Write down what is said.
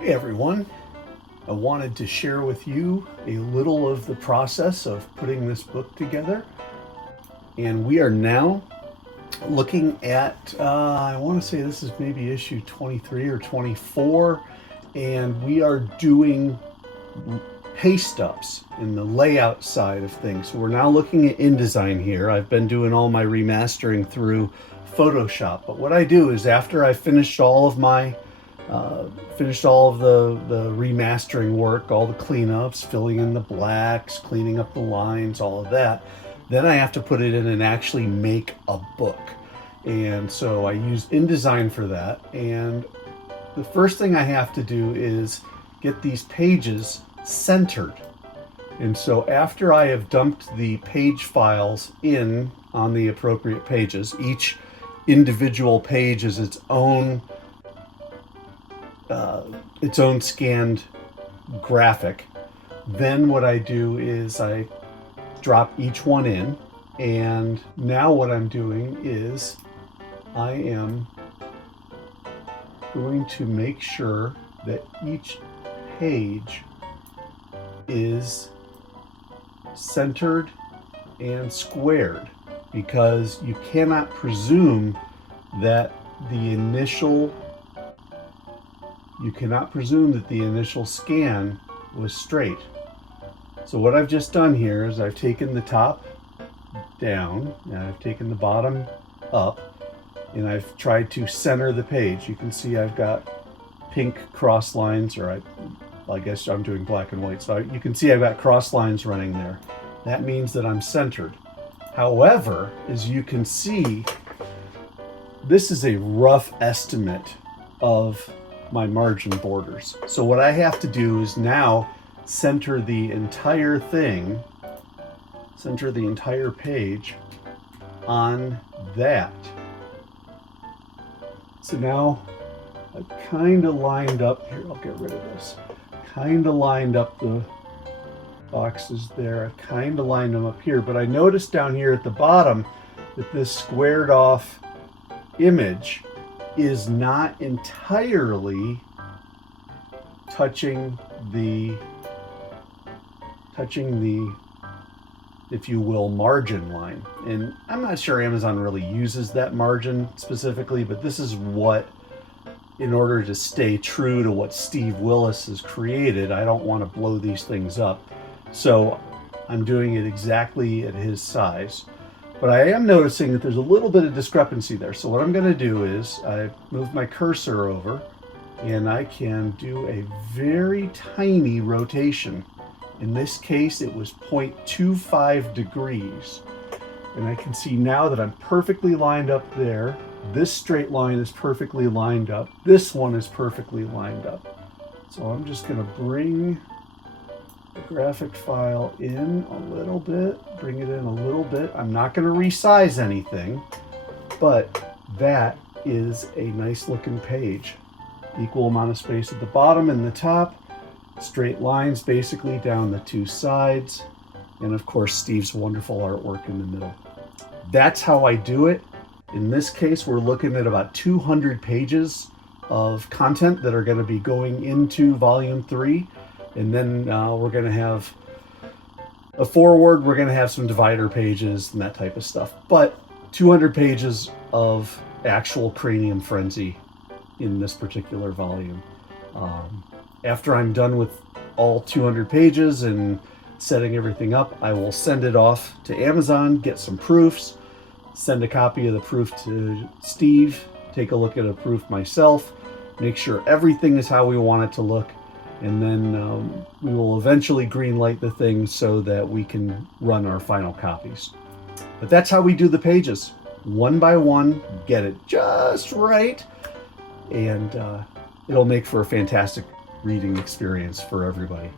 Hey everyone, I wanted to share with you a little of the process of putting this book together. And we are now looking at, I want to say this is maybe issue 23 or 24, and we are doing paste ups in the layout side of things. So we're now looking at InDesign here. I've been doing all my remastering through Photoshop, but what I do is after I finished all of my the remastering work, all the cleanups, filling in the blacks, cleaning up the lines, all of that. Then I have to put it in and actually make a book. And so I use InDesign for that. And the first thing I have to do is get these pages centered. And so after I have dumped the page files in on the appropriate pages, each individual page is its own scanned graphic. Then what I do is I drop each one in, and now what I'm doing is I am going to make sure that each page is centered and squared, because you cannot presume that the initial scan was straight. So what I've just done here is I've taken the top down and I've taken the bottom up, and I've tried to center the page. You can see I've got pink cross lines, or I guess I'm doing black and white, so you can see I've got cross lines running there. That means that I'm centered. However, as you can see, this is a rough estimate of my margin borders. So what I have to do is now center the entire thing, center the entire page on that. So now I've kind of lined up here. I'll get rid of this. Kind of lined up the boxes there. I've kind of lined them up here, but I noticed down here at the bottom that this squared off image is not entirely touching the, if you will, margin line. And I'm not sure Amazon really uses that margin specifically, but this is what, in order to stay true to what Steve Willis has created, I don't want to blow these things up. So I'm doing it exactly at his size. But I am noticing that there's a little bit of discrepancy there. So what I'm going to do is I move my cursor over, and I can do a very tiny rotation. In this case, it was 0.25 degrees. And I can see now that I'm perfectly lined up there. This straight line is perfectly lined up. This one is perfectly lined up. So I'm just going to bring the graphic file in a little bit, bring it in a little bit. I'm not going to resize anything, but that is a nice looking page. Equal amount of space at the bottom and the top, straight lines basically down the two sides, and of course Steve's wonderful artwork in the middle. That's how I do it. In this case, we're looking at about 200 pages of content that are going to be going into Volume 3. And then we're going to have a foreword, we're going to have some divider pages and that type of stuff. But 200 pages of actual Cranium Frenzy in this particular volume. After I'm done with all 200 pages and setting everything up, I will send it off to Amazon, get some proofs, send a copy of the proof to Steve, take a look at a proof myself, make sure everything is how we want it to look. And then we will eventually greenlight the thing so that we can run our final copies. But that's how we do the pages. One by one, get it just right, and it'll make for a fantastic reading experience for everybody.